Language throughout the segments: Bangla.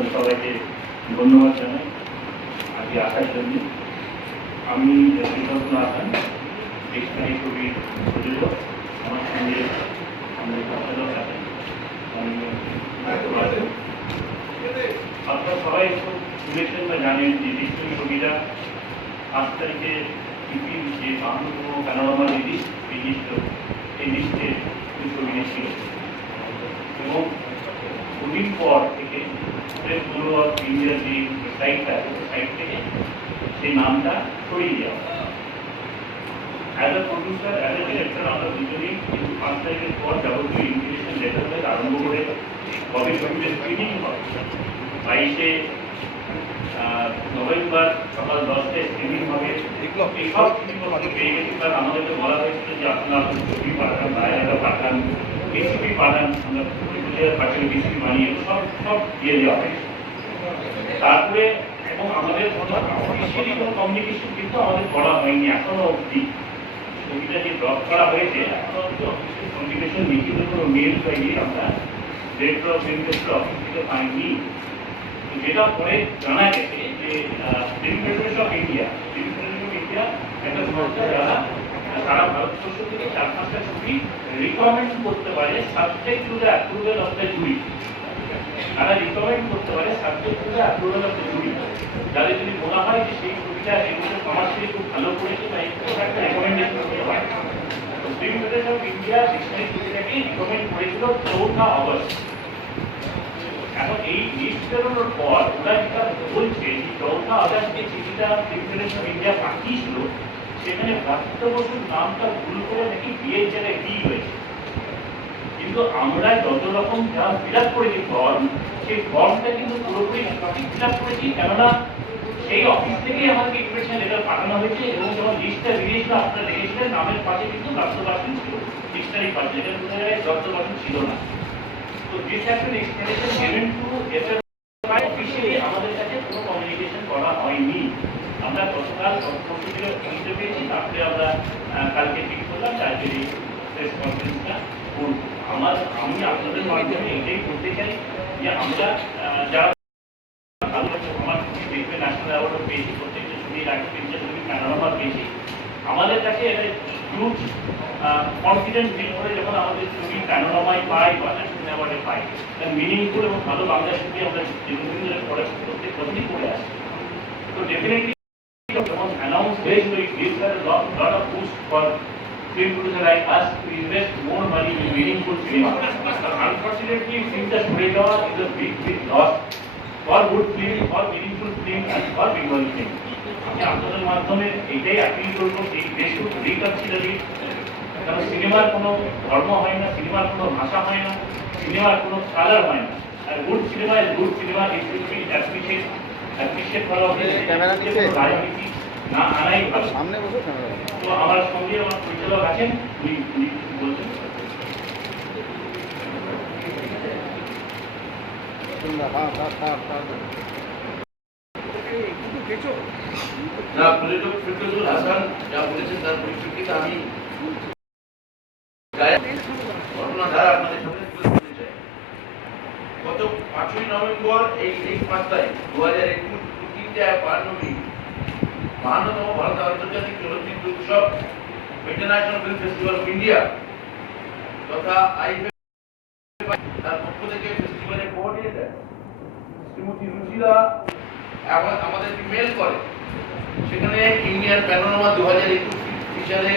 আপনাদের সবাইকে ধন্যবাদ জানাই আজকে আসার জন্য। আমি কৃতজ্ঞ আছেন ডিকশনারি ছবির প্রযোজক, আমার সঙ্গে আমাদের সম্পাদক আছেন। আপনারা সবাই খুব শুনেছেন বা জানেন যে ডিকশনারি ছবিটা 5 তারিখে ইপির যে 52তম প্যানোরামা লিস্ট এই লিস্টে ছবিটা ছিল এবং দুদিন পর থেকে প্রেস ব্যুরো অফ ইন্ডিয়ার যে সাইটটা সাইট থেকে সেই নামটা সরিয়ে দেওয়া। As a producer, as a director আমরা দুজনেই কিন্তু 5 তারিখের পর যাবতীয় ইনভিটেশন লেটার থেকে আরম্ভ করে কবে ছবিটা স্ক্রিনিং হবে, 22শে নভেম্বর সকাল 10টায় স্ক্রিনিং হবে। এই সব জিনিসগুলো পেয়ে গেছি। কারণ আমাদেরকে বলা হয়েছিল যে আপনারা আপনার ছবি পাঠান, বাইরে পাঠান, রেসিপি পাঠান, আমরা পাঠিয়ে রেসিপি বানিয়ে সব দিয়ে দেওয়া হয়। তারপরে এবং আমাদের কোনো অফিসিয়ালি কোনো কমিউনিকেশন কিন্তু আমাদের করা হয়নি এখনো অবধি। ছবিটা যে ড্রপ করা হয়েছে এখনো অবধি অফিসিয়াল কমিউনিকেশন লিখিত কোনো মেল পাইনি আমরা, director of film festival office থেকে পাইনি। যেটা পরে জানা গেছে যে ফিল্ম ফেডারেশন অফ ইন্ডিয়া একটা সংস্থা যারা সারা ভারতবর্ষ থেকে 4-5টা ছবি রিকমেন্ড করতে পারে subject to the approval of the jury. তারা রিকমেন্ড করতে পারে subject to the approval of the jury. যাদের যদি মনে হয় যে সেই ছবিটা এগুলো কমার্শিয়ালি খুব ভালো করেছে বা একটা রেকমেন্ডেশন করতে পারে। তো film federation of India dictionary ছবিটাকে রিকমেন্ড করেছিল 4 আগস্ট। এখন এই লিস্ট বেরোনোর পর ওরা যেটা বলছে যে 4 আগস্ট যে চিঠিটা ফিল্ম ফেডারেশন অফ ইন্ডিয়া পাঠিয়েছিল সেখানে ব্রাত্য বসুর নামটা ভুল করে নাকি বিয়ের জায়গায় ডি হয়েছে। কিন্তু আমরা যত রকম যা ফিল আপ করেছি ফর্ম, সেই ফর্মটা কিন্তু পুরোপুরি সঠিক ফিল আপ করেছি, কেননা সেই অফিস থেকেই আমাদেরকে ইনভিটেশন লেটার পাঠানো হয়েছে এবং যখন লিস্টটা বেরিয়েছিল আপনারা দেখেছিলেন নামের পাশে কিন্তু ব্রাত্য বাসন ছিল, ডিকশনারি পাশে, যেটা কোনো জায়গায় ব্রাত্য বাসন ছিল না। তো this has been explanation given to FI officially আমাদের কাছে কোনো কমিউনিকেশন করা হয়নি। আমরা গতকাল প্রস্তুতির শুনতে পেয়েছি, তারপরে আমরা কালকে ঠিক করলাম কালকে প্রেস কনফারেন্সটা করব। আমি আপনাদের মাধ্যমে এটাই করতে চাই যে আমরা যারা আমার ছবি দেখবে ন্যাশনাল অ্যাওয়ার্ডও পেয়েছি, প্রত্যেকটা ছবি রাখতে ছবি প্যানোরামা পেয়েছি, আমাদের কাছে এটা হিউজ কনফিডেন্স ফিল করে যখন আমাদের ছবি প্যানোরামায় পাই বা ন্যাশনাল অ্যাওয়ার্ডে পাই, মিনিংফুল এবং ভালো বাংলা ছবি আমরা দীর্ঘদিন ধরে পরে প্রত্যেক বছরই করে আসছি। তো definitely announced very gives her a lot of boost for film producer like us to invest more money in meaningful cinema. Unfortunately, film the storyteller is a big loss for good film, for meaningful film and for Bengali film. আমি আপনাদের মাধ্যমে এটাই অ্যাপিল করবো এই দেশকে রিকনসিডারি, কারণ সিনেমার কোনো ধর্ম হয় না, সিনেমার কোনো ভাষা হয় না, সিনেমার কোনো কালার হয় না। আর good cinema is good cinema, it will be appreciate করা হবে। রাজনীতি না আনাই ভালো। সামনে বসে তো আমার সঙ্গে আমার পরিচালক আছেন, উনি বলছেন। যা প্রযোজক ফিরদৌসুল হাসান যা বলেছেন তার পরিপ্রেক্ষিতে আমি ঘটনা ধারা আপনাদের সামনে তুলে ধরতে চাই। গত 5ই নভেম্বর এই 5 তারিখ 2021 52তম ভারত আন্তর্জাতিক চলচ্চিত্র উৎসব international film festival of India তথা আইএফএফ তার পক্ষ থেকে ফেস্টিভ্যালের কোঅর্ডিনেটর শ্রীমতী রুচিরা আমাদেরকে মেল করে। সেখানে ইন্ডিয়ান প্যানোরামা 2021 সালে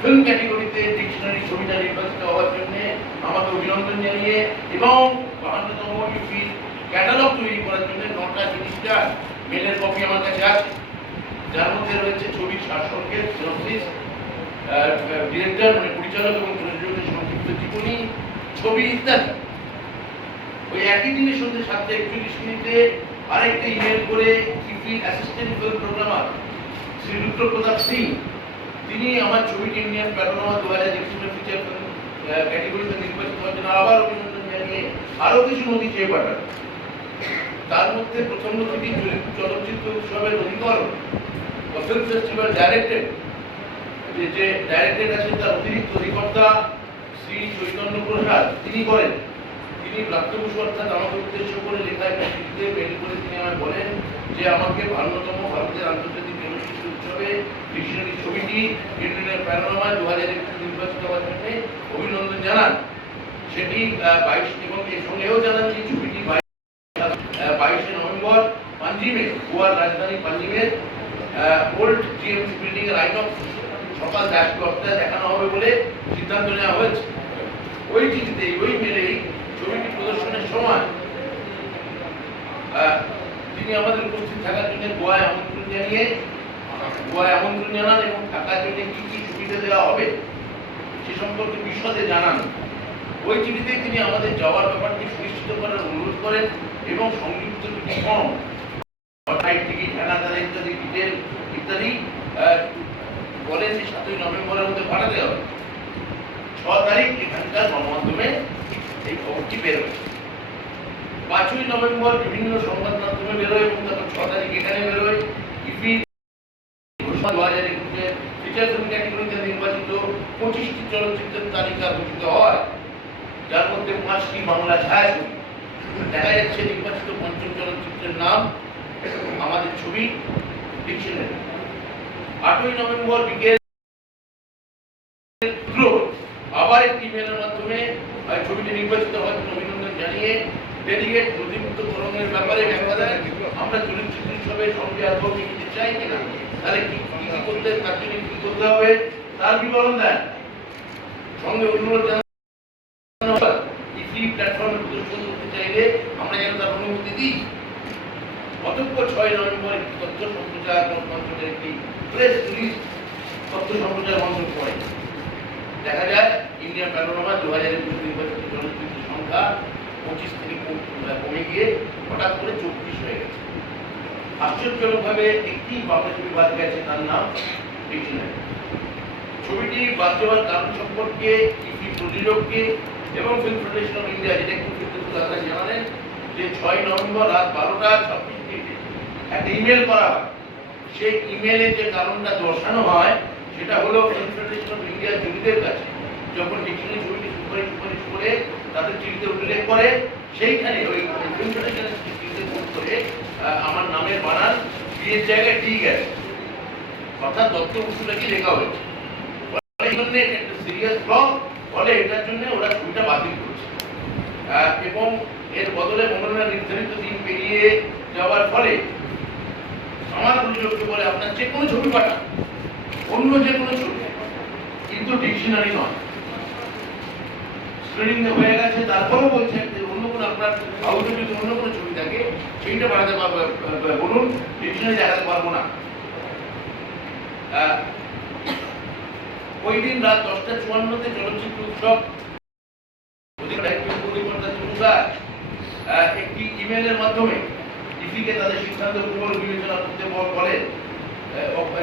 ফিল্ম ক্যাটেগরিতে ডিকশনারি ছবিটা নির্বাচিত হওয়ার জন্য আমাকে অভিনন্দন জানিয়ে এবং 52তম ইউপি ক্যাটালগ তৈরি করার জন্য 9টা জিনিসটা মেলের কপি আমার কাছে আছে, যার মধ্যে রয়েছে ছবির শাসকের সিনপসিস, ডিরেক্টর মানে পরিচালক এবং প্রযোজকের সংক্ষিপ্ত জীবনী, ছবি ইত্যাদি। ওই একই দিনের সন্ধ্যে 7:41 আরেকটা ইমেল করে ইপির assistant film programmer Shri Rudrapratap Singh, তিনি আমার ছবিটি ইন্ডিয়ান প্যানোরামা 2021 ফিচার ফিল্ম ক্যাটেগরিতে নির্বাচিত হওয়ার জন্য আবার অভিনন্দন জানিয়ে আরও কিছু নথি চেয়ে পাঠান। তার মধ্যে প্রথম নথিটি চলচ্চিত্র উৎসবের অধিকরণ বা ফিল্ম ফেস্টিভ্যাল ডাইরেক্টর, যে ডাইরেক্টর আছেন তার অতিরিক্ত অধিকর্তা শ্রী চৈতন্য প্রসাদ তিনি করেন। তিনি প্রাপ্ত বসু অর্থাৎ আমাকে উদ্দেশ্য করে লেখা একটি চিঠিতে মেল করে তিনি আমায় বলেন যে আমাকে 52তম ভারতের আন্তর্জাতিক চলচ্চিত্র উৎসবে ডিকশনারি ছবিটি ইন্ডিয়ানের প্যানোরামা 2021 নির্বাচিত হওয়ার জন্য অভিনন্দন জানান। সেটি 22 এবং এর সঙ্গেও জানান যে ছবিটি 22 নভেম্বর পাঞ্জিমে, গোয়ার রাজধানী পাঞ্জিমের ওল্ড জিএমসি বিল্ডিং এর আইনক্স সকাল 10টায় দেখানো হবে বলে সিদ্ধান্ত নেওয়া হয়েছে। ওই চিঠিতে ওই মেলেই ছবিটি প্রদর্শনের সময় তিনি আমাদের উপস্থিত থাকার জন্য গোয়ায় আমন্ত্রণ জানান এবং থাকার জন্য কি কি সুবিধা দেওয়া হবে সে সম্পর্কে বিশদে জানান। ওই চিঠিতে তিনি আমাদের যাওয়ার ব্যাপারটি সুনিশ্চিত করার অনুরোধ করেন এবং সংযুক্ত দুটি ফর্ম টিকিট ঠিকানা ইত্যাদি ডিটেল ইত্যাদি বলেন যে 7ই নভেম্বরের মধ্যে পাঠাতে হবে। 6 তারিখ এখানকার গণমাধ্যমে এই খবরটি বেরোয়। 5ই নভেম্বর বিভিন্ন সংবাদ মাধ্যমে বেরোয় এবং তারপর 6 তারিখ এখানে বেরোয়। ইফি 2021 ফিচার ফিল্ম ক্যাটাগরিতে নির্বাচিত 25টি চলচ্চিত্রের তালিকা ঘোষিত হয়, যার মধ্যে 5টি বাংলা ছায়াছবি। দেখা যাচ্ছে নির্বাচিত 5ম চলচ্চিত্রের নাম আমাদের ছবি ডিকশনারি। 8ই নভেম্বর বিকেল আবার একটি মেলের মাধ্যমে ছবিটি নির্বাচিত হওয়ার জন্য অভিনন্দন জানিয়ে ডেলিগেট নথিভুক্তকরণের ব্যাপারে ব্যাখ্যা দেন। আমরা চলচ্চিত্র উৎসবের সঙ্গে আদৌ নিতে চাই কিনা, তাহলে কি করতে, তার জন্য কি করতে হবে তার বিবরণ দেন। সঙ্গে অনুরোধ জানান প্ল্যাটফর্মে প্রদর্শন করতে চাইলে আমরা যেন তার অনুমতি দিই। অতঃপর 6 নভেম্বর একটি তথ্য সম্প্রচার মন্ত্রকের একটি প্রেস রিলিজ তথ্য সম্প্রচার মন্ত্রক করে দেখা যায় ইন্ডিয়ান প্যানোরামা 2021 নির্বাচিত চলচ্চিত্রের সংখ্যা 25 থেকে কমে গিয়ে হঠাৎ করে 34 হয়ে গেছে। আশ্চর্যজনকভাবে একটি বাংলা ছবি বাদ গেছে, তার নাম ডিকশনারি। ছবিটি বাদ যাওয়ার কারণ সম্পর্কে ইফি প্রযোজককে এবং ফিল্ম ফেডারেশন অফ ইন্ডিয়া, যেটা একটু আপনারা জানালেন যে 6 নভেম্বর রাত 12:26 একটা ইমেল করা হয়। সেই ইমেলে যে কারণটা দর্শানো হয় সেটা হলো ফিল্ম ফেডারেশন অফ ইন্ডিয়ার জুরিদের কাছে যখন ডিকশনারি ছবিটি সুপারিশ করে তাদের চিঠিতে উল্লেখ করে, সেইখানে ওই ফিল্ম ফেডারেশনের চিঠিতে ফোন করে আমার নামের বানান বিয়ের জায়গায় ঠিক আছে, অর্থাৎ দত্ত বস্তুটাকে লেখা হয়েছে। এই জন্য একটা সিরিয়াস ফ্লপ, ফলে এটার জন্য ওরা ছবিটা বাতিল করেছে এবং এর বদলে মনোনয়ন নির্ধারিত দিন পেরিয়ে যাওয়ার ফলে আমার প্রযোজককে বলে আপনার যে কোনো ছবি পাঠান, অন্য যে কোনো ছবি, কিন্তু ডিকশনারি নয়। স্ক্রিনিং হয়ে গেছে, তারপরেও বলছে যে অন্য কোনো আপনার আউটে যদি অন্য কোনো ছবি থাকে সেইটা বানাতে বলুন, ডিকশনারি দেখাতে পারবো না। ওই দিন রাত 10:54 চলচ্চিত্র উৎসব একটি ইমেলের মাধ্যমে ইফিকে তাদের সিদ্ধান্তের উপর বিবেচনা করতে বলেন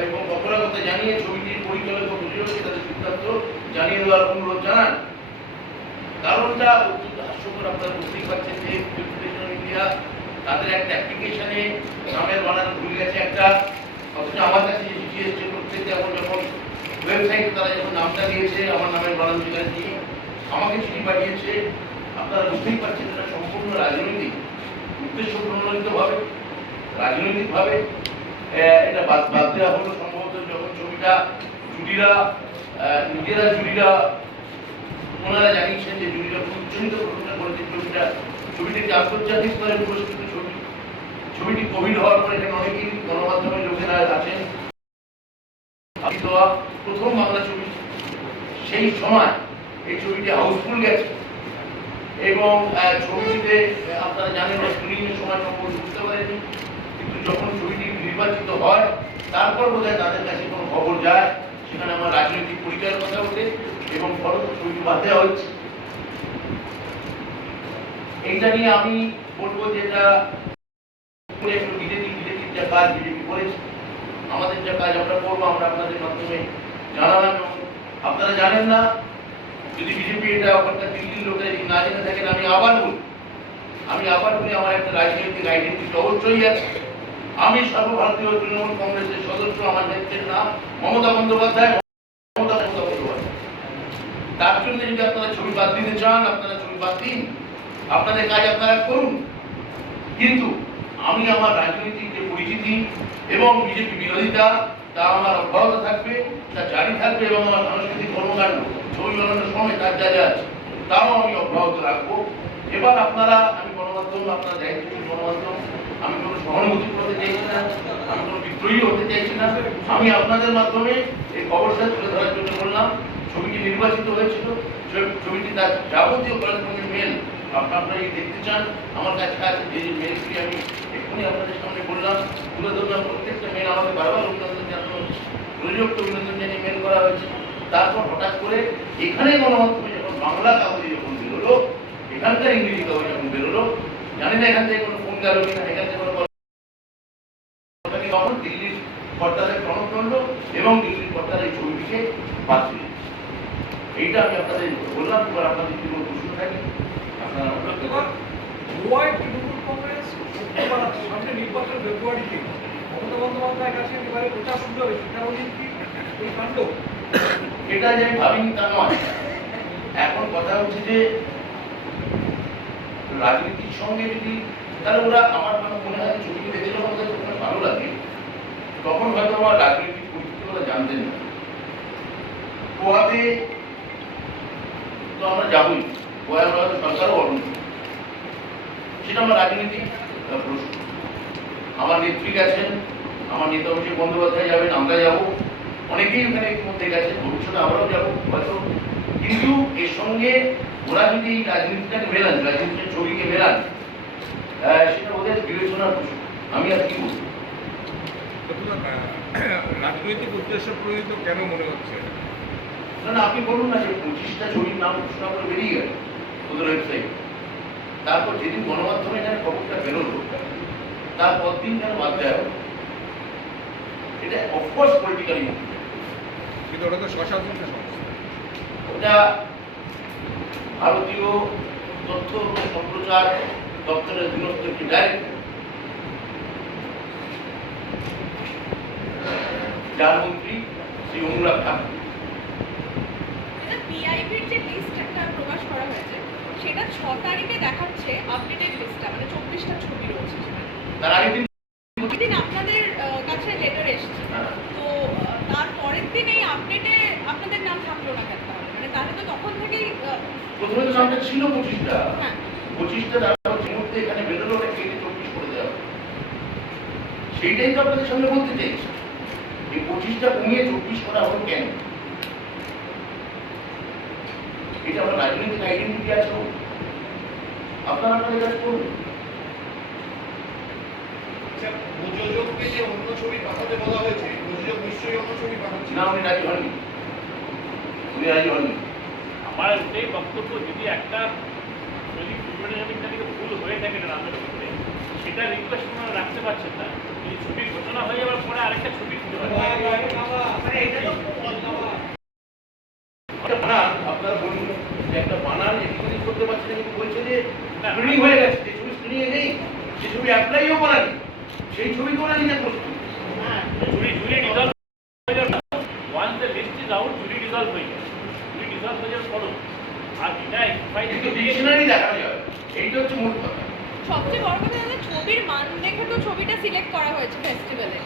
এবং অপরাগত জানিয়ে ছবিটির পরিচালক ও প্রযোজককে তাদের সিদ্ধান্ত জানিয়ে দেওয়ার অনুরোধ জানান। কারণটা অত্যন্ত হাস্যকর, আপনারা বুঝতেই পারছেন যে ফিল্ম ফেডারেশন অফ ইন্ডিয়া তাদের একটা অ্যাপ্লিকেশনে নামের বানান ভুল গেছে একটা, অথচ আমার কাছে চিঠি এসেছে প্রত্যেকটা যখন ওয়েবসাইটে তারা যখন নামটা দিয়েছে আমার নামের বানান যেখানে দিয়ে আমাকে চিঠি পাঠিয়েছে। আপনারা বুঝতেই পারছেন এটা সম্পূর্ণ রাজনৈতিক উদ্দেশ্য প্রণোদিতভাবে, রাজনৈতিকভাবে এটা বাদ দেওয়া হলো। সম্ভবত যখন ছবিটা জুরিরা ওনারা জানিয়েছেন যে জুরিরা উচ্ছ্বসিত প্রশংসা করেছে ছবিটি আন্তর্জাতিক স্তরে পুরস্কৃত ছবি। ছবিটি কোভিড হওয়ার পরে এখানে অনেকেই গণমাধ্যমের লোকেরা আছেন, প্রথম বাংলা ছবি, সেই সময় এই ছবিটি হাউসফুল গেছে এবং ছবিটিতে আপনারা জানেন স্ক্রিনিং এর সময় সম্পর্কে বুঝতে পারেনি, কিন্তু যখন ছবিটি নির্বাচিত হয় তারপর বোধহয় তাদের কাছে কোনো খবর যায়, সেখানে আমার রাজনৈতিক পরিচয়ের কথা ওঠে এবং ফলত ছবিটি বাদ দেওয়া হচ্ছে। এইটা নিয়ে আমি বলবো যে এটা একটু বিজেপি যা কাজ বিজেপি করেছে, আমাদের যা কাজ আমরা করবো আমরা আপনাদের মাধ্যমে জানালাম। এবং আপনারা জানেন না, যদি বিজেপি এটা ওখানকার দিল্লির লোকেরা যদি না জেনে থাকেন, আমি আবার বলি আমার একটা রাজনৈতিক আইডেন্টিটি অবশ্যই আছে। আমি সর্বভারতীয় তৃণমূল কংগ্রেসের সদস্য, আমার নেত্রীর নাম মমতা বন্দ্যোপাধ্যায়। তার জন্য যদি আপনারা ছবি বাদ দিতে চান, আপনারা ছবি বাদ দিন, আপনাদের কাজ আপনারা করুন, কিন্তু আমি আমার রাজনৈতিক যে পরিচিতি এবং বিজেপি বিরোধিতা তা আমার অব্যাহত থাকবে, তা জারি থাকবে, এবং আমার সাংস্কৃতিক কর্মকাণ্ড ছবি বানানোর সময় তার যা যা আছে তাও আমি অব্যাহত রাখবো। এবার আপনারা, আমি গণমাধ্যম, আপনারা দায়িত্বশীল গণমাধ্যম, আমি কোনো সহানুভূতি করতে চাইছি না, আমি কোনো বিদ্রোহী হতে চাইছি না। আমি আপনাদের মাধ্যমে এই খবরটা তুলে ধরার জন্য বললাম। ছবিটি নির্বাচিত হয়েছিল, ছবিটি তার যাবতীয় করেসপন্ডিং মেল আপনারা যদি দেখতে চান আমার কাছে আছে। যে যে মেলটি আমি এক্ষুনি আপনাদের সামনে বললাম, তুলে ধরলাম, প্রত্যেকটা মেল আমাকে বারবার অভিনন্দন জানানো হচ্ছে, প্রযুক্ত অভিনন্দন জানিয়ে মেল করা হয়েছে। তারপর হঠাৎ করে এখানে গণমাধ্যমে যখন বাংলা কাগজে যখন বেরোলো, এখানকার ইংরেজি কাগজ যখন বেরোলো, জানি না এখান থেকে কোনো ফোন গেল কিনা, এখান থেকে কোনো তখন দিল্লির পর্দায় টনক করলো এবং দিল্লির পর্দার এই ছবিটিকে বাদ দিল। এইটা আমি আপনাদের বললাম। এবার আপনাদের কি কোনো প্রশ্ন থাকে আপনারা গোয়ায় তৃণমূল কংগ্রেস সামনে নির্বাচন ফেব্রুয়ারিতে মমতা বন্দ্যোপাধ্যায়ের কাছে এবারে প্রচার শুরু হবে, সেটা হচ্ছে কি এই কাণ্ড? এটা যে আমি ভাবিনি তা নয়। এখন কথা হচ্ছে যে রাজনীতির সঙ্গে যদি, তাহলে ওরা, আমার মনে হয় ছবিটি দেখে যখন ওদের ওখানে ভালো লাগে, তখন হয়তো আমার রাজনৈতিক পরিস্থিতি ওরা জানতেন না। গোয়াতে তো আমরা যাবই, গোয়ায় আমরা হয়তো সরকারও গঠন করি, সেটা আমার রাজনৈতিক প্রশ্ন। আমার নেত্রী গেছেন, আমার নেতা অভিষেক বন্দ্যোপাধ্যায় যাবেন, আমরা যাবো, অনেকেই ওখানে ইতিমধ্যে গেছেন, ভবিষ্যতে আমরাও যাবো হয়তো। কিন্তু এর সঙ্গে ওরা যদি এই রাজনীতিটাকে মেলান, রাজনীতির ছবিকে মেলান, সেটা ওদের বিবেচনার প্রশ্ন। আমি আর কি বলবো? রাজনৈতিক উদ্দেশ্য প্রণীত কেন মনে হচ্ছে? না না, আপনি বলুন না যে 25টা ছবির নাম ঘোষণা করে বেরিয়ে গেল ওদের ওয়েবসাইট। তারপর যেদিন গণমাধ্যমে এখানে খবরটা বেরোলো, তারপর দিন কেন বাদ দেওয়া হলো? এটা অফকোর্স পলিটিক্যালি মোটিভ। কিন্তু ওটা তো স্বশাসিত সংস্থা। ওটা ভারতীয় তথ্য ও সম্প্রচার দপ্তরের অধীনস্থ একটি ডাইরেক্টর, যার মন্ত্রী শ্রী অনুরাগ ঠাকুর। পিআইবির যে লিস্ট একটা প্রকাশ করা হয়েছে, সেটা 6 তারিখে দেখাচ্ছে আপডেটেড লিস্টটা, মানে 24টা ছবি রয়েছে সেখানে। তার আগের দিন দিন আপনাদের কাছে লেটার এসেছে, তো তারপরের দিন এই আপডেটে আপনাদের নাম থাকলো না কেন? মানে তাহলে তো তখন থেকেই প্রথমে তো নামটা ছিল 25টা, হ্যাঁ 25টা, তারপর যে মুহূর্তে এখানে বেরোলো ওটা কেটে 24 করে দেওয়া হলো। সেইটাই তো আপনাদের সামনে বলতে চাইছি, এই 25টা কমিয়ে 24 করা হলো কেন? এটা আমার রাজনৈতিক আইডেন্টিটি আছে, আপনারা আপনাদের কাজ করুন। প্রযোজককে যে অন্য ছবি পাঠাতে বলা হয়েছে, প্রযোজক নিশ্চয়ই অন্য ছবি পাঠাচ্ছে না, উনি রাজি হননি, উনি রাজি হননি। আমার ওটাই বক্তব্য, যদি একটা যদি প্রিপারেশন থেকে ভুল হয়ে থাকে রামের উপরে, সেটা রিকোয়েস্ট ওনারা রাখতে পারছেন না। যদি ছবি ঘোষণা হয়ে যাওয়ার পরে আরেকটা ছবি খুঁজে আপনারা বলুন যে একটা বানান এডিট করতে পারছে না, কিন্তু বলছে যে স্ক্রিনিং হয়ে গেছে, যে ছবি স্ক্রিনিং নেই, যে ছবি অ্যাপ্লাইও করানি, সেই ছবি তো ওরা নিজে প্রস্তুত। জুরি রিজলভ হয়ে যাবে। Once the list is out, jury resolve হয়ে যাবে। জুরি রিজলভ হয়ে যাওয়ার পরও আর এটা কিন্তু ডিকশনারি দেখানো যাবে, এইটা হচ্ছে মূল কথা। সবচেয়ে বড় কথা হলো ছবির মান দেখে তো ছবিটা সিলেক্ট করা হয়েছে ফেস্টিভ্যালে,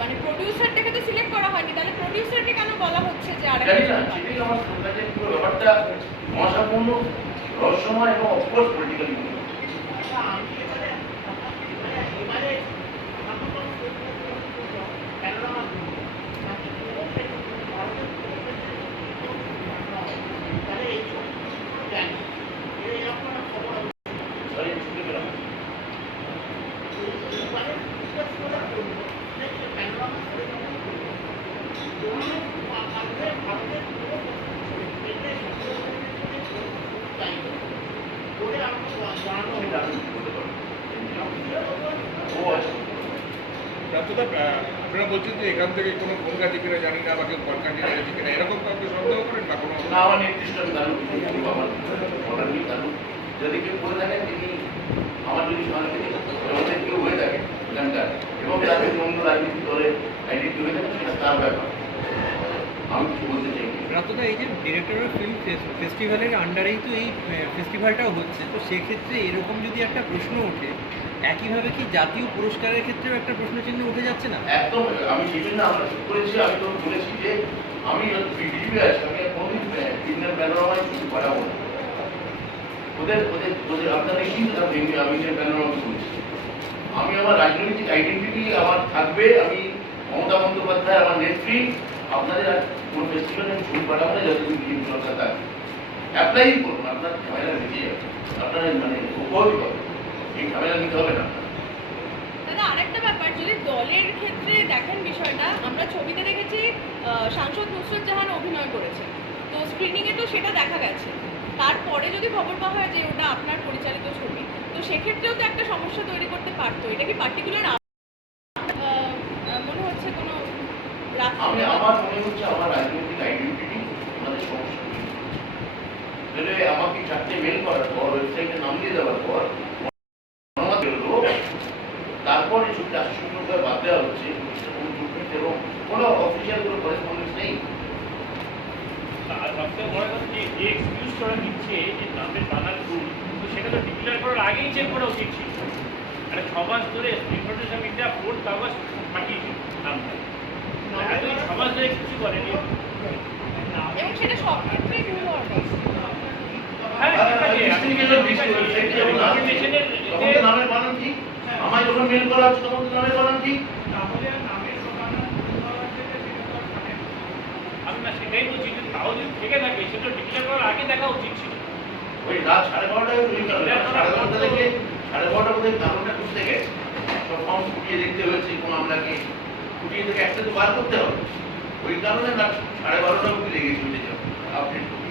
মানে প্রোডিউসার দেখে তো সিলেক্ট করা হয়নি, তাহলে প্রোডিউসারকে কেন বলা হচ্ছে যে জানি আরেকটা না, সেটাই আমার কাজের পুরো ব্যাপারটা মহাসাপূর্ণ, রহস্যময় এবং অফকোর্স পলিটিক্যালি। আপনারা বলছেন যে এখান থেকে কোনো ফোন কাজে কিনা জানি না, বা কেউ কল কাজে গেছে কিনা, এরকম কাউকে সন্দেহ করেন বা কোনো? না, আমার নির্দিষ্ট আমি কারণ আমার অর্ডার নেই কারণ। যদি কেউ করে থাকেন, তিনি আমার যদি সাংস্কৃতিক জগতের কেউ হয়ে থাকে এখানকার, এবং তাদের অন্য রাজনীতি দলের আইডেন্টি হয়ে থাকে, সেটা তার ব্যাপার, আমি কিছু বলতে চাই না। রাতদা, এই যে ডিরেক্টর অফ ফিল্ম ফেস্টিভ্যালের আন্ডারেই তো এই ফেস্টিভ্যালটাও হচ্ছে, তো সেক্ষেত্রে এরকম যদি একটা প্রশ্ন ওঠে একইভাবে কি জাতীয় পুরস্কারের ক্ষেত্রেও একটা প্রশ্নচিহ্ন উঠে যাচ্ছে না? একদম আমি সেই জন্য আমরা ঠিক করেছি, আমি তো বলেছি যে আমি বিজেপি আছি, আমি কোনোদিন ইন্ডিয়ান প্যানোরামায় কিছু করাবো না। ওদের ওদের ওদের আপনারা নিশ্চিত আমি ইন্ডিয়ান প্যানোরামা করেছি। আমি আমার রাজনৈতিক আইডেন্টিটি আমার থাকবে, আমি মমতা বন্দ্যোপাধ্যায় আমার নেত্রী, আপনাদের আর কোনো ফেস্টিভ্যালে আমি ছবি পাঠাবো না যতদিন বিজেপি সরকার থাকে। অ্যাপ্লাই করুন, আপনার ঝামেলা মিটিয়ে যাবে, আপনার মানে উপভোগ হবে, এই ঝামেলা নিতে হবে না। দাদা আরেকটা ব্যাপার, যদি দলের ক্ষেত্রে দেখেন বিষয়টা, আমরা ছবিতে দেখেছি সাংসদ নুসরত জাহান অভিনয় করেছে, তো স্ক্রিনিংয়ে তো সেটা দেখা গেছে। তারপরে যদি খবর পাওয়া হয় যে ওটা আপনার পরিচালিত ছবি, তো সেক্ষেত্রেও তো একটা সমস্যা তৈরি করতে পারতো। এটা কি পার্টিকুলার মনে হচ্ছে কোনো আমি আমার মনে হচ্ছে আমার রাজনৈতিক আইডেন্টিটি আমাদের সমস্যা তৈরি করছে। আমাকে চারটে মেল করার পর, ওয়েবসাইটে নামিয়ে দেওয়ার পর তারপরে ছবিটা আশ্চর্য বাদ দেওয়া হচ্ছে এবং কোনো অফিসিয়াল কোনো করেসপন্ডেন্স নেই। আর সবথেকে বড় কথা যে এক্সকিউজ করা দিচ্ছে যে নামের বানান ভুল, তো সেটা তো ডিক্লেয়ার করার আগেই চেক করা উচিত ছিল। মানে 6 মাস ধরে ইনফরমেশন ইন্ডিয়া 4 আগস্ট পাঠিয়েছে নামটা, এত 6 মাস ধরে কিছু করেনি। এবং সেটা সব ক্ষেত্রেই ভুল হওয়ার কথা। হ্যাঁ ঠিক আছে, তখন তো নামের বানান ঠিক, আমায় যখন মেল করা হচ্ছে তখন তো নামের বানান ঠিক। আমি না সেটাই বলছি যে তাও যদি থেকে থাকে সেটা ডিক্লেয়ার করার আগে দেখা উচিত ছিল। ওই রাত 12:30টায় ওই কারণে 12:30 থেকে 12:30 বোধহয় কারণটা খুঁজতে গেছে, সব ফর্ম ফুটিয়ে দেখতে হয়েছে, কোন আমলাকে ফুটিয়ে থেকে একটা তো বার করতে হবে, ওই কারণে রাত 12:30 অব্দি লেগেছে ওইটা যাবে আপডেট করতে।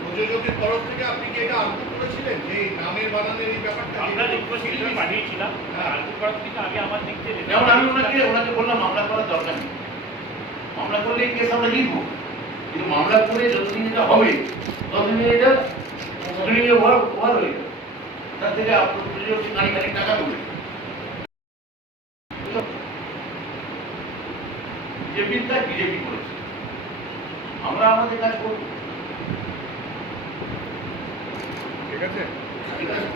প্রযোজকের তরফ থেকে আপনি কি এটা আগ্রহ করেছিলেন যে নামের বানানের এই ব্যাপারটা? আমরা রিকোয়েস্ট হিসেবে পাঠিয়েছিলাম, আর্গুমেন্ট করার থেকে আগে আমার দিক থেকে যেমন আমি ওনাকে বললাম মামলা করার দরকার নেই, মামলা করলে এই কেস আমরা লিখবো, কিন্তু মামলা করে যতদিন এটা হবে ততদিন এটা স্ক্রিনিং এ ওভার হয়ে যাবে, তার থেকে আপনার প্রযোজক খানিক টাকা দেবে। বিজেপির কাজ বিজেপি করেছে, আমরা আমাদের কাজ করবো। ঠিক আছে। ঠিক আছে।